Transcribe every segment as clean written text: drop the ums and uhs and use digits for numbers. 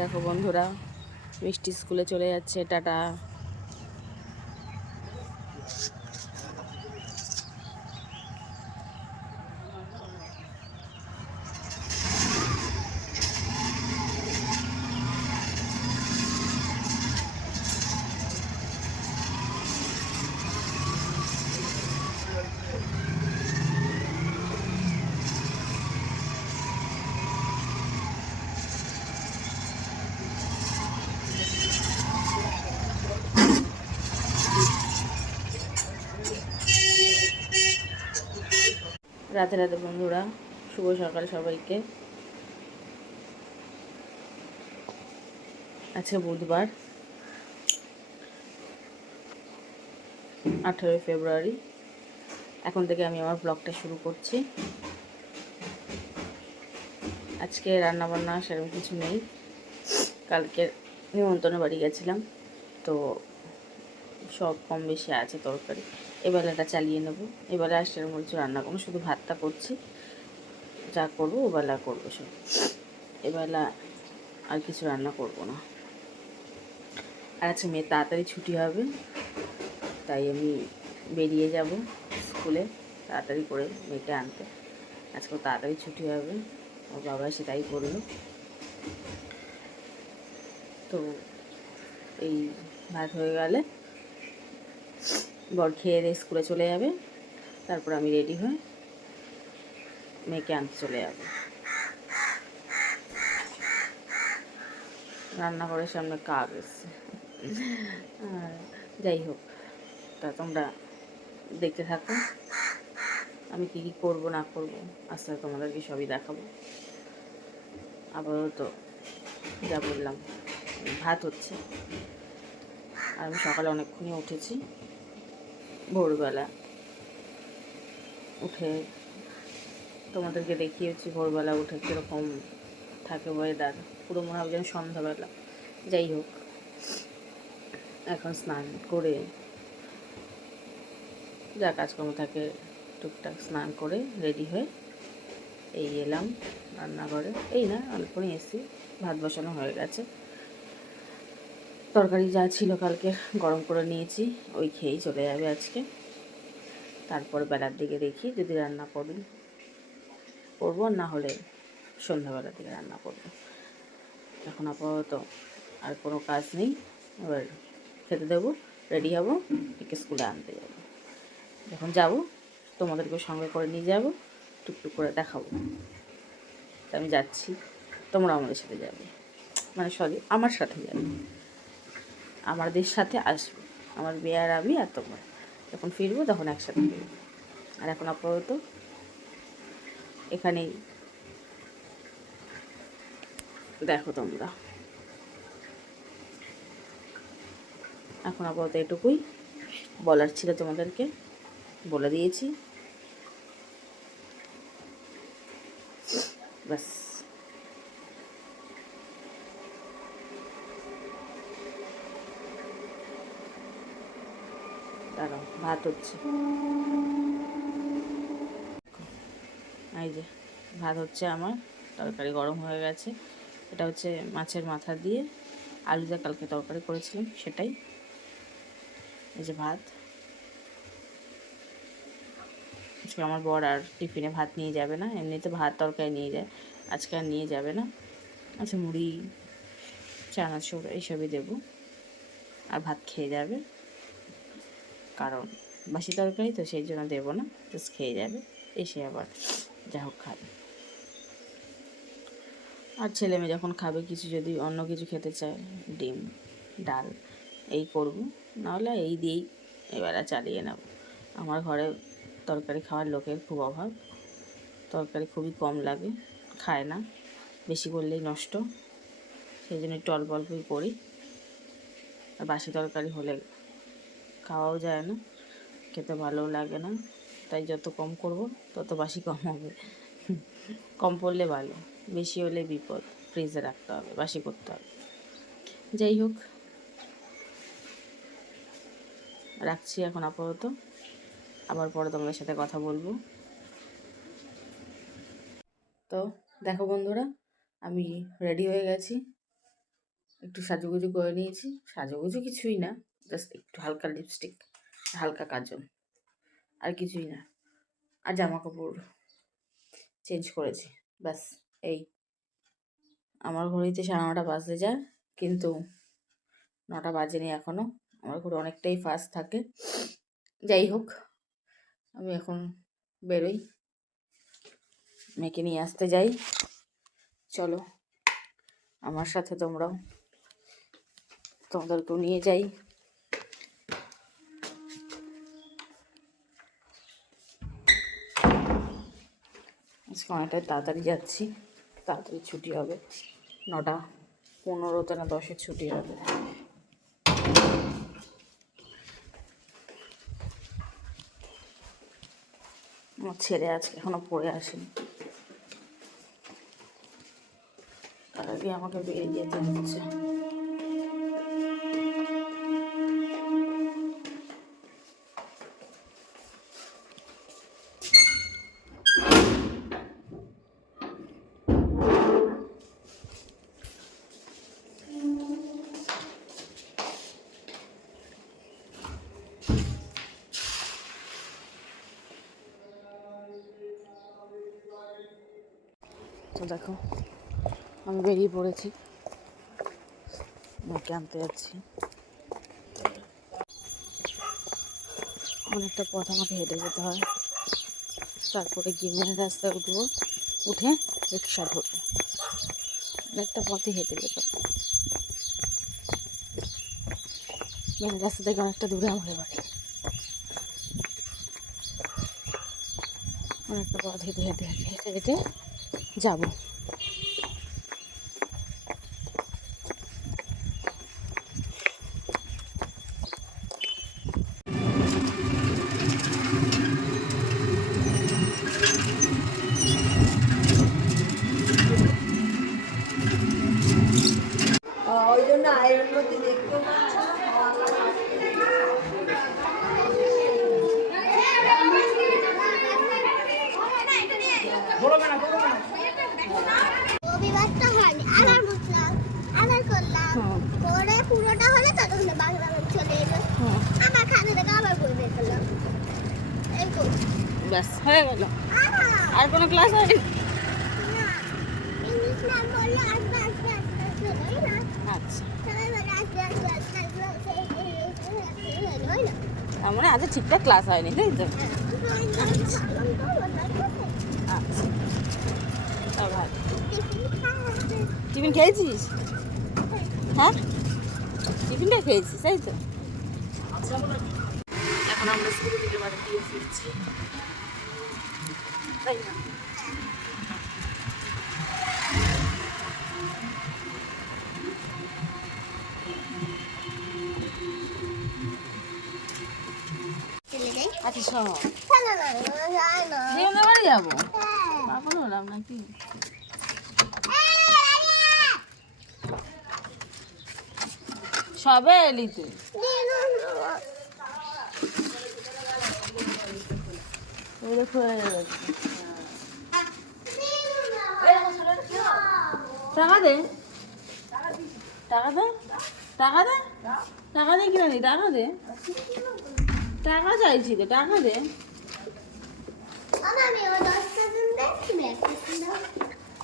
দেখো বন্ধুরা, মিষ্টি স্কুলে চলে যাচ্ছে। টাটা। রাতে রাতে বন্ধুরা, শুভ সকাল সবাইকে। আজকে বুধবার, 18 ফেব্রুয়ারি। এখন থেকে আমি আমার ব্লগটা শুরু করছি। আজকে রান্নাবান্না সেরকম কিছু নেই। কালকে নিমন্ত্রণে বাড়ি গেছিলাম, তো সব কম বেশি আছে তরকারি। এবেলাটা চালিয়ে নেব। এবেলা আর সেরকম কিছু রান্না করবো, শুধু ভাতটা করছি। যা করবো ওবেলা করবো সব। এবেলা আর কিছু রান্না করব না। আর আজকে মেয়ের তাড়াতাড়ি ছুটি হবে, তাই আমি বেরিয়ে যাব স্কুলে তাড়াতাড়ি করে মেয়েকে আনতে। আজকে তাড়াতাড়ি ছুটি হবে, ওর বাবা সেটাই বলল। তো এই ভাত হয়ে গেলে বর খেয়ে দিয়ে স্কুলে চলে যাবে, তারপর আমি রেডি হয়ে মেয়েকে আনতে চলে যাব। রান্নাঘরের সামনে কাক এসছে। যাই হোক, তা তোমরা দেখতে থাকো আমি কী কী করবো না করবো। আস্তে আস্তে তোমাদেরকে সবই দেখাবো। আপাতত যা বললাম, ভাত হচ্ছে। আর আমি সকালে অনেকক্ষণই উঠেছি, ভোরবেলা উঠে তোমাদেরকে দেখিয়েছি ভোরবেলা উঠে কীরকম থাকে ওয়েদার। পুরো মনে হবে যেন সন্ধ্যাবেলা। যাই হোক, এখন স্নান করে যা কাজকর্ম থাকে টুকটাক স্নান করে রেডি হয়ে এই এলাম রান্নাঘরে। এই না, অল্পই এসি। ভাত বসানো হয়ে গেছে। তরকারি যা ছিল কালকে গরম করে নিয়েছি, ওই খেয়েই চলে যাবে আজকে। তারপর বেলার দিকে দেখি যদি রান্না করবো, না হলে সন্ধ্যাবেলার দিকে রান্না করবো। এখন আপাতত আর কোনো কাজ নেই। এবার খেতে দেবো, রেডি হবো, একে স্কুলে আনতে যাবো। যখন যাব তোমাদেরকে সঙ্গে করে নিয়ে যাব, টুকটুক করে দেখাবো আমি যাচ্ছি, তোমরা আমাদের সাথে যাবে। মানে সরি, আমার সাথে যাবে, আমাদের সাথে আসবে। আমার মেয়ে আর আমি আর তোমরা যখন ফিরবো তখন একসাথে ফিরবো। আর এখন আপাতত এখানেই দেখো তোমরা। এখন আপাতত এটুকুই বলার ছিল, তোমাদেরকে বলে দিয়েছি। ব্যাস। দাঁড়াও, ভাত হচ্ছে। এই যে ভাত হচ্ছে আমার, তরকারি গরম হয়ে গেছে। এটা হচ্ছে মাছের মাথা দিয়ে আলু দিয়ে কালকে তরকারি করেছিলাম, সেটাই। এই যে ভাত। আজকে আমার বর আর টিফিনে ভাত নিয়ে যাবে না, এমনিতে ভাত তরকারি নিয়ে যায়, আজকে আর নিয়ে যাবে না। আচ্ছা, মুড়ি চানাচুর এইসবই দেবো, আর ভাত খেয়ে যাবে। কারণ বাসি তরকারি তো, সেই জন্য দেবো না, জাস্ট খেয়ে যাবে, এসে আবার যা হোক খাবে। আর ছেলে মেয়ে যখন খাবে, কিছু যদি অন্য কিছু খেতে চায়, ডিম ডাল এই করব, নাহলে এই দিয়েই এবেলা চালিয়ে নেব। আমার ঘরে তরকারি খাওয়ার লোকের খুব অভাব, তরকারি খুবই কম লাগে, খায় না, বেশি করলেই নষ্ট, সেই জন্য একটু অল্প অল্পই করি। আর বাসি তরকারি হলে খাওয়াও যায় না, খেতে ভালোও লাগে না, তাই যত কম করব তত বাসি কম হবে। কম পড়লে ভালো, বেশি হলে বিপদ, ফ্রিজে রাখতে হবে, বাসি করতে হবে। যাই হোক, রাখছি এখন আপাতত, আবার পরে তোমাদের সাথে কথা বলবো। তো দেখো বন্ধুরা, আমি রেডি হয়ে গেছি, একটু সাজুগুজু করে নিয়েছি, সাজুগুজু কিছুই না, জাস্ট একটু হালকা লিপস্টিক, হালকা কাজল, আর কিছুই না। আর জামা কাপড় চেঞ্জ করেছি, ব্যাস। এই আমার ঘড়িতে 9:30 বাজতে যায়, কিন্তু 9টা বাজেনি এখনও। আমার ঘরে অনেকটাই ফাস্ট থাকে। যাই হোক, আমি এখন বেরোই, মেয়েকে নিয়ে আসতে যাই। চলো আমার সাথে তোমরাও, তোমাদেরকেও নিয়ে যাই। আজকে অনেকটাই তাড়াতাড়ি যাচ্ছি, তাড়াতাড়ি ছুটি হবে। 9:15 না 10-এ ছুটি হবে। আমার ছেলে আজকে এখনো পড়ে আসেনি, তার আগে আমাকে বেরিয়ে যেতে হচ্ছে। তো দেখো, আমি বেরিয়ে পড়েছি, মেয়েকে আনতে যাচ্ছি। অনেকটা পথ আমাকে হেঁটে যেতে হয়, তারপরে গিয়ে মেন রাস্তায় উঠবো, উঠে রিক্সা ধরবো। অনেকটা পথে হেঁটে যেতে হয়। মেন রাস্তা থেকে অনেকটা দূরে আমার বাড়ি, অনেকটা পথ হেঁটে হেঁটে হেঁটে হেঁটে হেঁটে যাবো। ওই জন্য আয়রন করতে দেখতে রবিবারটা হয়নি, আবার বুঝলাম, আবার করলাম, করে পুরোটা হলে তখন বাংলা চলে এলো, আবার খাতা থেকে আবার বই বের করলাম, এই করছি। ব্যাস হয়ে গেল, আর কোনো ক্লাস হয়নি? না, ইংলিশ ম্যাম বললো আসবে আসবে আসবে আসবে, হয় না? আচ্ছা, সবাই বলে আসবে আসবে আসবে আসবে, হয় না? তার মানে আজ ঠিকঠাক ক্লাস হয়নি, তাই তো? আচ্ছা, তা ভালো। টিফিন খেয়েছিস? হ্যাঁ, টিফিনটা খেয়েছিস, তাই তো? এখন আমরা স্কুল থেকে বাড়ি দিয়ে ফিরছি, তাই না? আচ্ছা শোন, জীবনের বাড়ি যাবো, পাগল হলাম নাকি? সবে এলি তুই? টাকা দে, টাকা দে, টাকা দে, টাকা দে, কিনা নি টাকা দে, টাকা চাইছি তো, টাকা দে।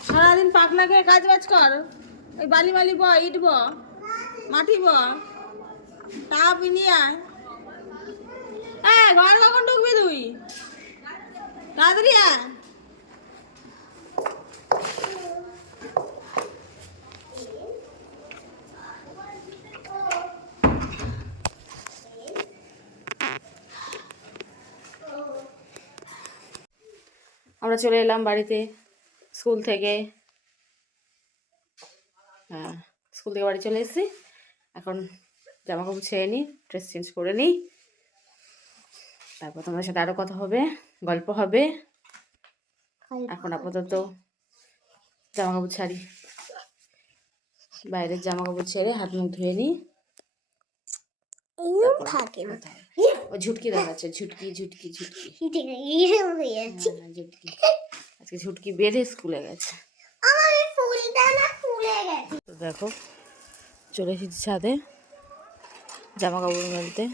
সারাদিন পাগলাকে কাজ বাজ কর, ওই বালি মালি ব, ইট ব, মাটি ব, টাকা পিনিয়ে আয়। ঘর কখন ঢুকবি তুই? তাড়াতাড়ি আয়। আমরা চলে এলাম বাড়িতে স্কুল থেকে। হ্যাঁ, স্কুল থেকে বাড়ি চলে এসেছি। এখন জামা কাপড় ছেড়ে নিই, ড্রেস চেঞ্জ করে নিই, তারপর তোমাদের সাথে আরও কথা হবে, গল্প হবে। এখন আপাতত জামা কাপড় ছাড়ি, বাইরের জামা কাপড় ছেড়ে হাত মুখ ধুয়ে নিই। ও ঝুটকি দেখাচ্ছে, ঝুটকি ঝুটকি ঝুটকি ঝুটকি। আজকে ঝুটকি বেঁধে স্কুলে গেছে। তো দেখো চলে এসেছি ছাদে জামা কাপড় মেলতে।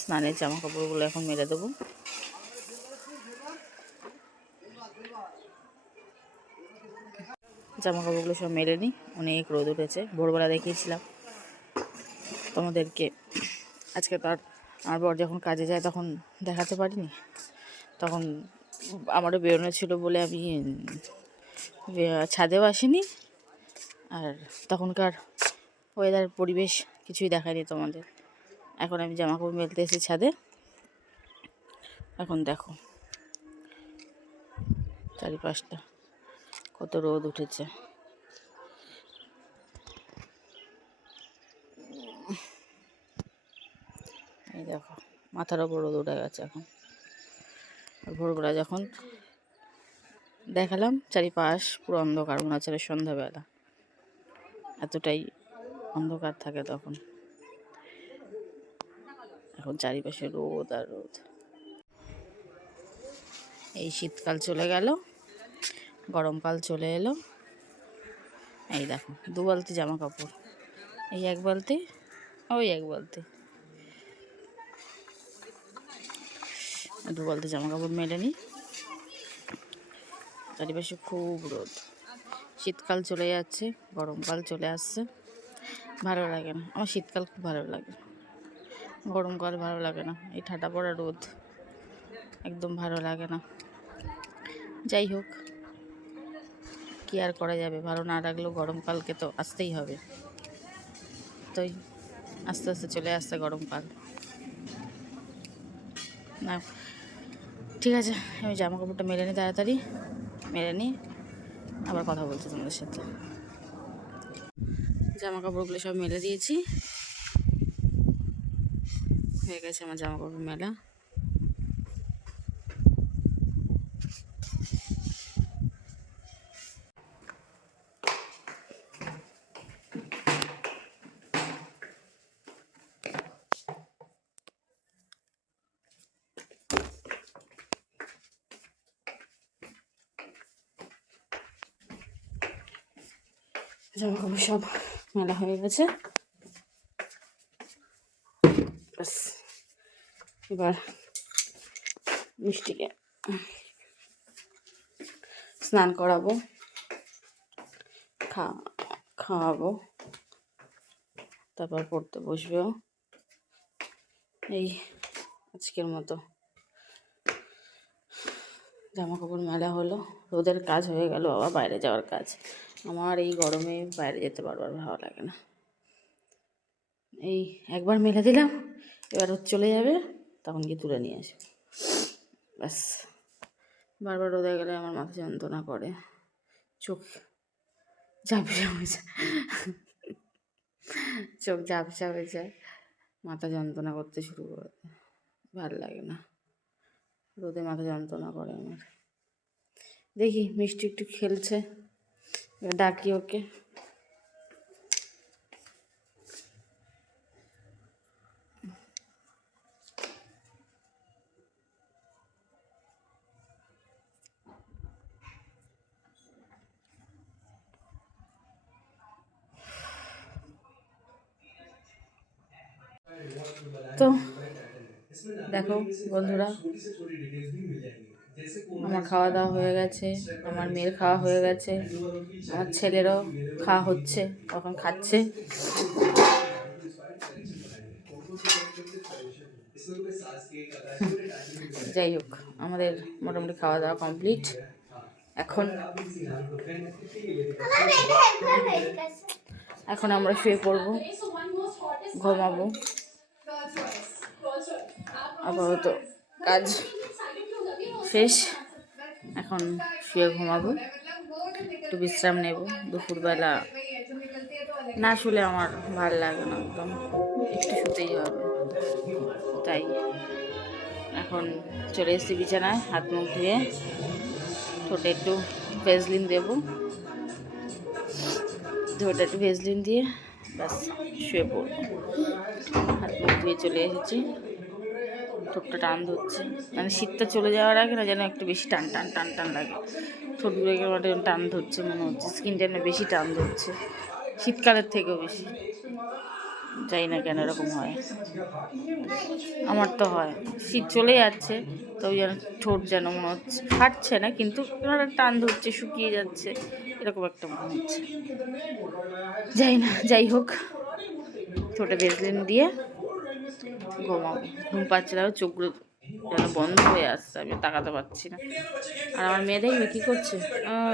স্নানের জামা কাপড়গুলো এখন মেলে দেবো। জামা কাপড়গুলো সব মেলে নিই, অনেক রোদ উঠেছে। ভোরবেলা দেখিয়েছিলাম তোমাদেরকে। আজকে তো আর আমার বর যখন কাজে যায় তখন দেখাতে পারিনি, তখন আমারও বেরোনো ছিল বলে আমি ছাদেও আসিনি। আর তখনকার ওয়েদার পরিবেশ কিছুই দেখায়নি তোমাদের। এখন আমি জামা কাপড় মেলতে এসেছি ছাদে। এখন দেখো চারিপাশটা কত রোদ উঠেছে। এই দেখো মাথার ওপর রোদ উঠে গেছে এখন। আর ভোরবেলা যখন দেখালাম চারিপাশ পুরো অন্ধকার, মনে হচ্ছে সন্ধ্যাবেলা, এতটাই অন্ধকার থাকে তখন। এখন চারিপাশে রোদ আর রোদ। এই শীতকাল চলে গেল, গরমকাল চলে এলো। এই দেখো 2 বালতি জামা কাপড়, এই 1 বালতি, ওই 1 বালতি, 2 বালতি জামা কাপড় মেলে নিই। চারিপাশে খুব রোদ। শীতকাল চলে যাচ্ছে, গরমকাল চলে আসছে। ভালো লাগে না আমার শীতকাল, খুব ভালো লাগে। গরমকাল ভালো লাগে না, এই ঠাটা পড়া রোদ একদম ভালো লাগে না। যাই হোক, কি আর করা যাবে, ভালো না লাগলেও গরমকালকে তো আসতেই হবে। তো আস্তে আস্তে চলে আসছে গরমকাল। না ঠিক আছে, আমি জামা কাপড়টা মেলে নিই, তাড়াতাড়ি মেলে নিই, আবার কথা বলছি তোমাদের সাথে। জামা কাপড়গুলো সব মেলে দিয়েছি, হয়ে গেছে আমার জামা কাপড় মেলা। জামা কাপড় সব মেলা হয়ে গেছে, ব্যাস এবার মিষ্টিকে স্নান করাবো, খাওয়াবো, তারপর পড়তে বসবেও। এই আজকের মতো জামা কাপড় মেলা হলো, রোদের কাজ হয়ে গেল। আবার বাইরে যাওয়ার কাজ, আমার এই গরমে বাইরে যেতে বারবার ভালো লাগে না। এই একবার মেলে দিলাম, এবার চলে যাবে, তখন গিয়ে তুলে নিয়ে আসবে। ব্যাস, বারবার রোদে গেলে আমার মাথা যন্ত্রণা করে, চোখ ঝাপসা হয়ে যায়, চোখ ঝাপসা হয়ে যায়, মাথা যন্ত্রণা করতে শুরু করে, ভাল লাগে না। রোদে মাথা যন্ত্রণা করে আমার। দেখি মিষ্টি একটু খেলছে, ডাকি ওকে। তো দেখো বন্ধুরা, আমার খাওয়া দাওয়া হয়ে গেছে, আমার মেয়ের খাওয়া হয়ে গেছে, আমার ছেলেরও খাওয়া হচ্ছে, এখন খাচ্ছে। যাই হোক, আমাদের মোটামুটি খাওয়া দাওয়া কমপ্লিট। এখন আমরা শুয়ে পড়বো, ঘুমাবো। আপাতত কাজ শেষ, এখন শুয়ে ঘুমাবো, একটু বিশ্রাম নেব। দুপুরবেলা না শুলে আমার ভালো লাগে না, একদম একটু শুতেই হবে। তাই এখন চলে এসেছি বিছানায়, হাত মুখ ধুয়ে ঠোঁটে একটু ভেজলিন দেবো, ঠোঁটে একটু ভেজলিন দিয়ে ব্যাস শুয়ে পড়বো। হাত মুখ ধুয়ে চলে এসেছি, ঠোঁটটা টান ধরছে, মানে শীতটা চলে যাওয়ার আগে না যেন একটু বেশি টান টান টান টান লাগে, ঠোঁটগুলো একেবারে টান ধরছে, মনে হচ্ছে স্কিনটা না বেশি টান ধরছে। শীতকালের থেকেও বেশি। জানি না কেন এরকম হয়, আমার তো হয়। শীত চলে যাচ্ছে তো ওই যেন ঠোঁট যেন মনে হচ্ছে ফাটছে না, কিন্তু টান ধরছে, শুকিয়ে যাচ্ছে, এরকম একটা মনে হচ্ছে। যাই না, যাই হোক, ঠোঁটে ভেসলিন দিয়ে ঘুমাবো। ঘুম পাচ্ছে না, চোখগুলো যেন বন্ধ হয়ে আসছে, আমি তাকাতে পারছি না। আর আমার মেয়ে দেখবে কী করছে,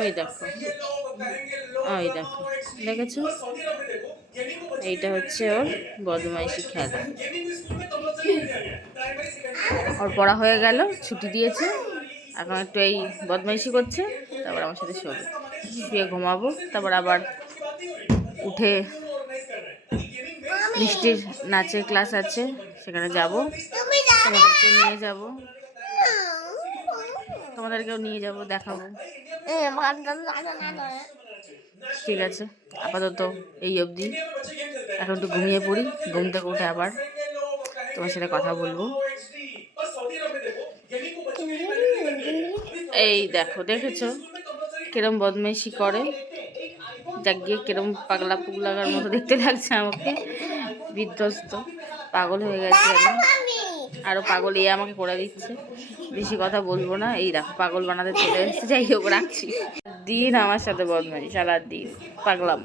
ওই দেখো, ওই দেখো, দেখেছো, এইটা হচ্ছে ওর বদমাইশি খেলা। ওর পড়া হয়ে গেল, ছুটি দিয়েছে, এখন একটু এই বদমাইশি করছে, তারপর আমার সাথে শোবে, শুয়ে ঘুমাবো, তারপর আবার উঠে মিষ্টির নাচের ক্লাস আছে, সেখানে যাব, তোমাদেরকেও নিয়ে যাব, তোমাদেরকেও নিয়ে যাব, দেখাবো। ঠিক আছে, আপাতত এই অবধি। এখন একটু ঘুমিয়ে পড়ি, ঘুম থেকে উঠে আবার তোমার সাথে কথা বলবো। এই দেখো, দেখেছো কিরম বদমাইশি করে, যাক গিয়ে কিরম পাগলা পুগলাগার মতো দেখতে লাগছে আমাকে, বিধ্বস্ত, পাগল হয়ে গেছে আমি, আরো পাগল এ আমাকে করে দিচ্ছে। বেশি কথা বলবো না, এই দেখো পাগল বানাতে চলে এসেছে। যাই হোক, রাখছি। দিন আমার সাথে বদমাইশি, সারাদিন পাগলাম,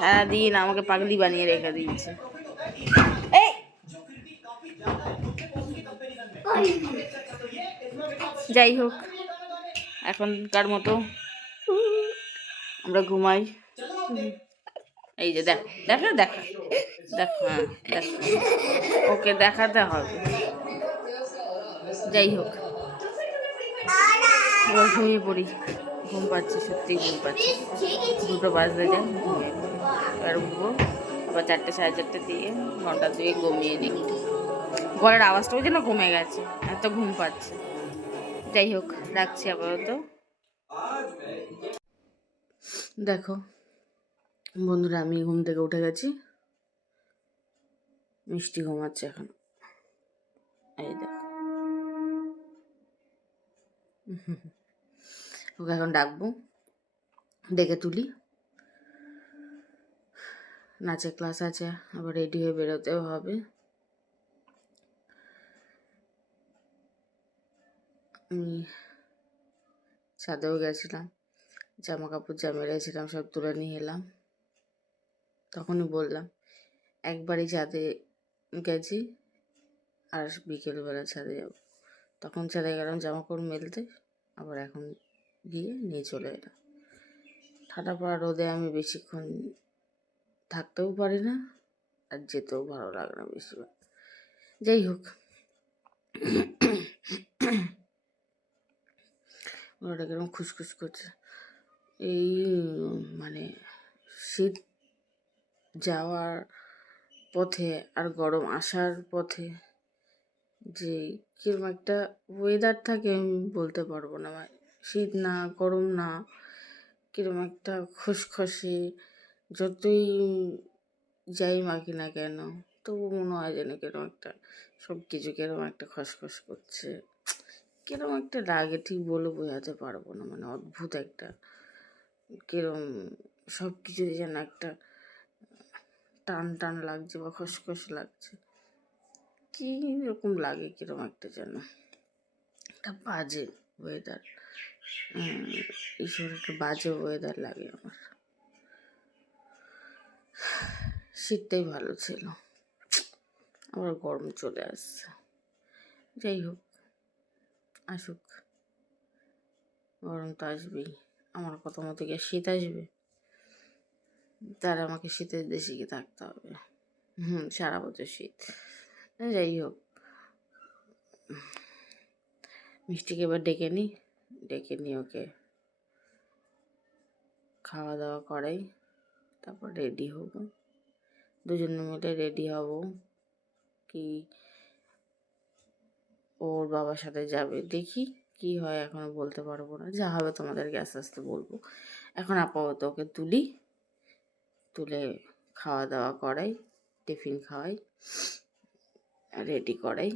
সারাদিন আমাকে পাগলি বানিয়ে রেখে দিয়েছে। যাই হোক, এখনকার মতো আমরা ঘুমাই। এই যে দেখ, দেখা দেখা দেখ, হ্যাঁ দেখ, ওকে দেখাতে হবে। যাই হোক, এবার ঘুমিয়ে পড়ি, ঘুম পাচ্ছে, সত্যি ঘুম পাচ্ছে, 2টো বাজতে যায়, ঘুমিয়ে পড়ি। এবার উঠবো আবার 4টে, 4:30 দিয়ে, ঘন্টা 2 ঘুমিয়ে নিই। গলার আওয়াজটা ওই জন্য কমে গেছে, এত ঘুম পাচ্ছে। যাই হোক, রাখছি আপাতত। দেখো বন্ধুরা, আমি ঘুম থেকে উঠে গেছি, মিষ্টি ঘুমাচ্ছে এখন, এই দেখো। ওকে এখন ডাকবো, ডেকে তুলি, নাচের ক্লাস আছে, আবার রেডি হয়ে বেরোতেও হবে। আমি ছাদেও গেছিলাম, জামা কাপড় যা মেরেছিলাম সব তুলে নিয়ে এলাম, তখনই বললাম একবারই ছাদে গেছি, আর বিকেলবেলা ছাদে যাব। তখন ছাদে গেলাম জামা কাপড় মেলতে, আবার এখন গিয়ে নিয়ে চলে এলাম। ঠান্ডা পড়া রোদে আমি বেশিক্ষণ থাকতেও পারি না, আর যেতেও ভালো লাগে না বেশিরভাগ। যাই হোক, ওটা কিরকম খুসখুস করছে। এই মানে শীত যাওয়ার পথে আর গরম আসার পথে যে কিরকম একটা ওয়েদার থাকে আমি বলতে পারবো না, মানে শীত না গরম না, কিরকম একটা খসখসে, যতই যাই মাখি না কেন তবু মনে হয় যেন কিরকম একটা সব কিছু কিরকম একটা খসখস করছে, কিরকম একটা লাগে, ঠিক বলে বোঝাতে পারবো না, মানে অদ্ভুত একটা কিরম সব কিছু যেন একটা টান টান লাগছে বা খসখস লাগছে, কি রকম লাগে, কিরকম একটা যেন একটা বাজে ওয়েদার, ঈশ্বর একটা বাজে ওয়েদার লাগে আমার। শীতটাই ভালো ছিল, আবার গরম চলে আসছে। যাই হোক, আসুক, গরম তো আসবেই, আমার কথা মতো কি শীত আসবে? তার আমাকে শীতের দেশে গিয়ে থাকতে হবে, সারা বছর শীত। যাই হোক, মিষ্টিকে এবার ডেকে নিই, ডেকে নিয়ে ওকে খাওয়া দাওয়া করাই, তারপর রেডি হব, দুজনে মিলে রেডি হব। কি ওর বাবার সাথে যাবে, দেখি কি হয়, এখনো বলতে পারবো না, যা হবে তোমাদেরকে আস্তে আস্তে বলবো। এখন আপাতত ওকে তুলে খাওয়া দাওয়া করাই, টিফিন খাওয়াই, রেডি করাই,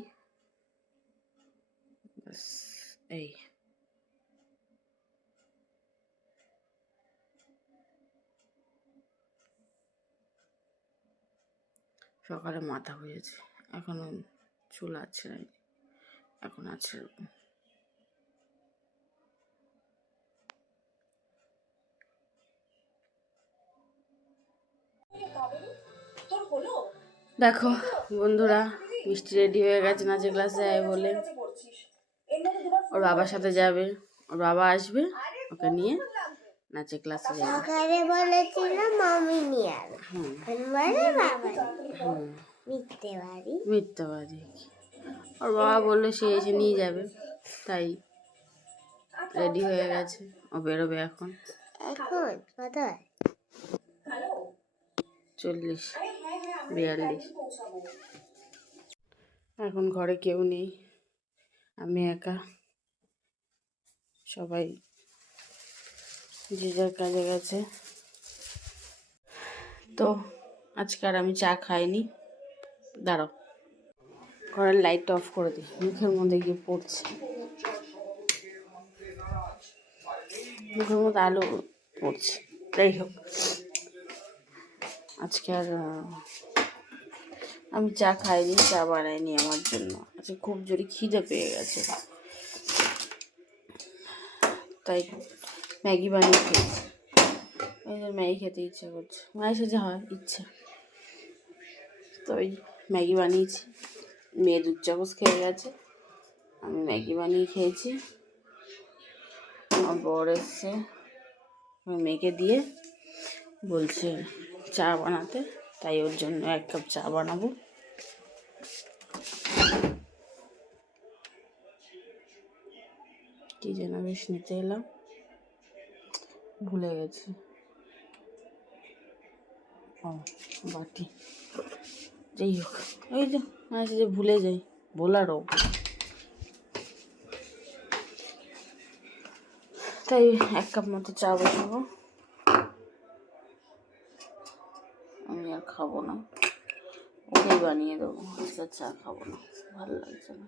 ব্যাস এই। সকালে মাথা হয়েছে, এখনো চুল আছে না, এখন আছে এরকম। দেখো বন্ধুরা, মিষ্টি রেডি হয়ে গেছে নাচের ক্লাসে যাবে বলে। ওর বাবার সাথে যাবে, ওর বাবা আসবে, ওকে নিয়ে নাচের ক্লাসে যাবে। সকালে বলেছিলাম মামি নিয়ে মিথ্যাবাদী। ওর বাবা বললো সে এসে নিয়ে যাবে, তাই রেডি হয়ে গেছে। ও বেরোবে এখন। এখন কত? 40, 42। এখন ঘরে কেউ নেই, আমি একা। সবাই যে যার কাজে গেছে। তো আজকে আর আমি চা খাইনি। দাঁড়াও, ঘরের লাইটটা অফ করে দিই, মুখের মধ্যে গিয়ে পড়ছে। মুখের মধ্যে আলো পড়ছে। যাই হোক, আজকে আর আমি চা খাইনি, চা বানাইনি আমার জন্য। আজকে খুব জোরে খিদে পেয়ে গেছে, তাই ম্যাগি বানিয়ে খেয়েছি। ওই জন্য ম্যাগি খেতে ইচ্ছা করছে, মায়ের সাথে হয় ইচ্ছা, তো ওই ম্যাগি বানিয়েছি। মেয়ে 2 চামচ খেয়ে গেছে, আমি ম্যাগি বানিয়ে খেয়েছি। আমার বর এসছে, মেয়েকে দিয়ে বলছে চা বানাতে, তাই ওর জন্য 1 কাপ চা বানাবো। কি যেন বেশ নিতে এলাম, ভুলে গেছি। ও বাটি, যাই হোক, ওই তো মাঝে যে ভুলে যাই, ভোলারও। তাই 1 কাপ মতো চা বসাবো। আমি আর খাবো না, ওকেই বানিয়ে দেবো। আজকে চা খাবো না, ভালো লাগছে না।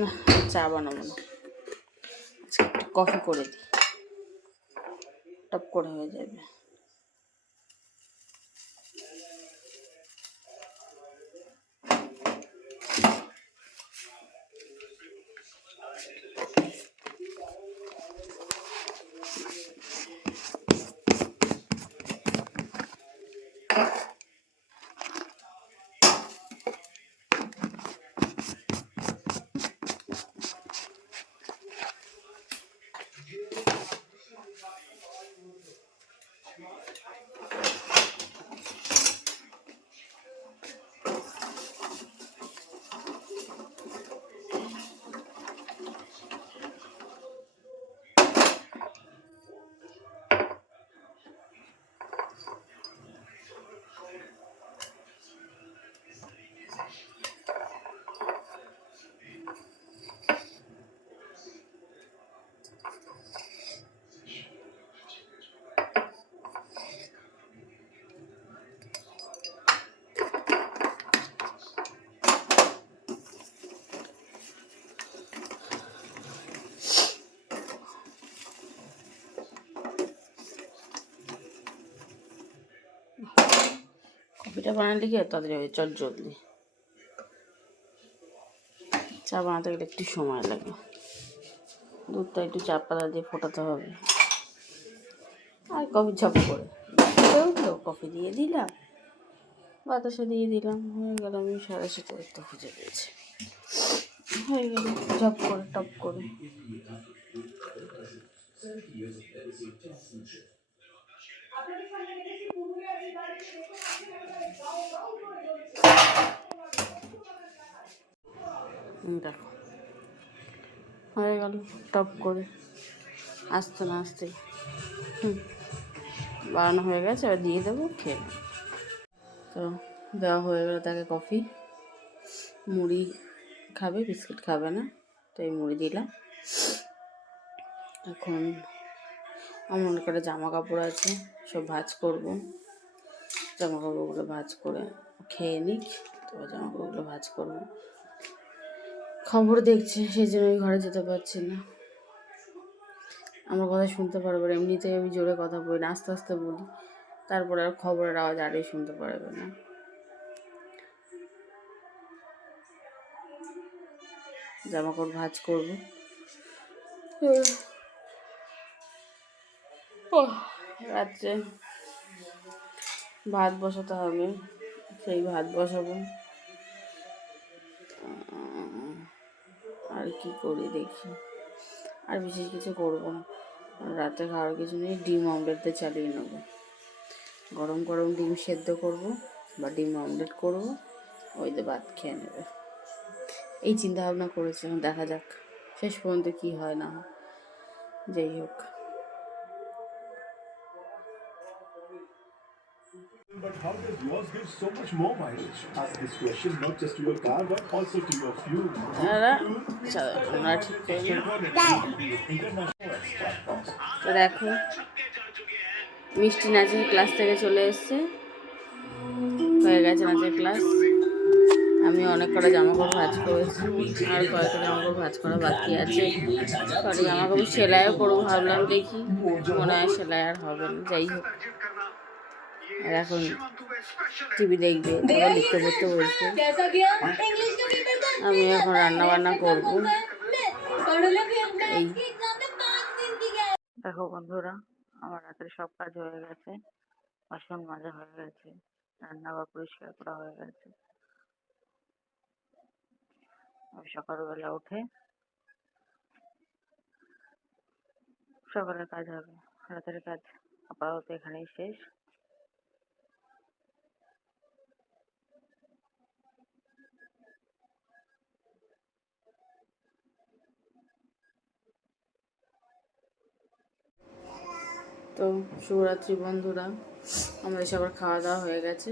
না, চা বানাবো না, আজকে একটু কফি করে দিই, টপ করে হয়ে যাবে। কফিটা বানালে কি তাড়াতাড়ি হবে, চট জলদি। চা বানাতে গেলে একটু সময় লাগে, দুধটা একটু চা পাতা দিয়ে ফোটাতে হবে, আর কফি ঝপ করে উঠলো, কফি দিয়ে দিলাম, বাতাসা দিয়ে দিলাম, হয়ে গেল। আমি 7:30 তো খুঁজে পেয়েছি, হয়ে গেল ঝপ করে টপ করে। দেখো হয়ে গেল টপ করে। আসতো না আসতেই বানানো হয়ে গেছে, এবার দিয়ে দেবো, খেয়ে নেব। তো দেওয়া হয়ে গেলো তাকে কফি। মুড়ি খাবে, বিস্কিট খাবে না, তো এই মুড়ি দিলাম। এখন আমার অনেক কটা জামা কাপড় আছে, সব ভাঁজ করবো। জামা কাপড়গুলো ভাঁজ করে খেয়ে নিক, তো জামা কাপড়গুলো ভাঁজ করবো। খবর দেখছে, সেই জন্য আমি ঘরে যেতে পারছি না। আমার কথা শুনতে পারবে না, এমনিতেই আমি জোরে কথা বলি না, আস্তে আস্তে বলি, তারপরে আর খবরের আওয়াজ আরেই শুনতে পারবে না। জামা কাপড় ভাঁজ করবো। রাত্রে ভাত বসাতে হবে, সেই ভাত বসাবো। আর কি করি দেখি, আর বিশেষ কিছু করবো না। রাতে খাওয়ার কিছু নেই, ডিম অমলেট দিয়ে চালিয়ে নেবো। গরম গরম ডিম সেদ্ধ করবো বা ডিম অমলেট করবো, ওই দিয়ে ভাত খেয়ে নেবে। এই চিন্তা ভাবনা করেছি, দেখা যাক শেষ পর্যন্ত কি হয় না হয়। যাই হোক, But how does yours give so much more mileage? Ask this question not just to your car but also to your fuel. ওনারা ঠিক করে International experts. তো দেখো, মিষ্টি নাচের ক্লাস থেকে চলে এসছে, হয়ে গেছে নাচের ক্লাস। আমি অনেক কটা জামা কাপড় ভাঁজ করেছি, আর কয়েকটা জামা কাপড় ভাঁজ করা বাকি আছে। কটা জামা কাপড় সেলাইও করবো ভাবলাম, দেখি মনে হয় সেলাই আর হবে না। যাই হোক, আর এখন টিভি দেখবে, তারপর লিখতে পড়তে বসবে। আমি এখন রান্না বান্না করবো। এই দেখো বন্ধুরা, আমার রাতের সব কাজ হয়ে গেছে, বাসন মাজা হয়ে গেছে, রান্না বা পরিষ্কার করা হয়ে গেছে। আমি সকালবেলা উঠে সকালের কাজ হবে, রাতের কাজ আপাতত এখানেই শেষ। তো শুভরাত্রি বন্ধুরা, আমাদের সবার খাওয়া দাওয়া হয়ে গেছে,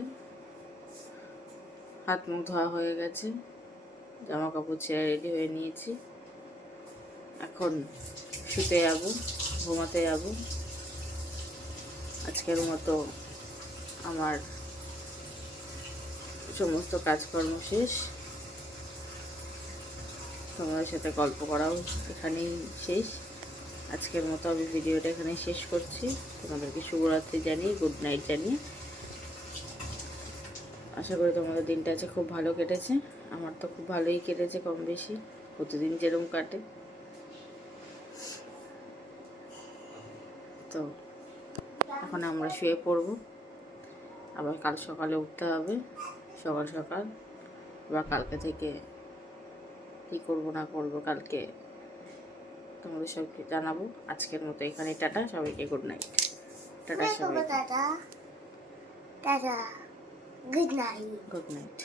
হাত মুখ ধোয়া হয়ে গেছে, জামা কাপড় ছেড়ে রেডি হয়ে নিয়েছি। এখন শুতে যাবো, ঘুমাতে যাবো। আজকের মতো আমার সমস্ত কাজকর্ম শেষ, তোমাদের সাথে গল্প করাও এখানেই শেষ। আজকের মতো আমি ভিডিওটা এখানেই শেষ করছি। তোমাদেরকে শুভরাত্রি জানিয়ে, গুড নাইট জানিয়ে, আশা করি তোমাদের দিনটা আছে খুব ভালো কেটেছে। আমার তো খুব ভালোই কেটেছে, কম বেশি প্রতিদিন যেরকম কাটে। তো এখন আমরা শুয়ে পড়বো, আবার কাল সকালে উঠতে হবে সকাল সকাল। আবার কালকে থেকে কী করবো না করবো কালকে তোমাদের সবকে জানাবো। আজকের মতো এখানে টাটা, সবাইকে গুড নাইট। টাটা সবাই, tata, good night. Good night.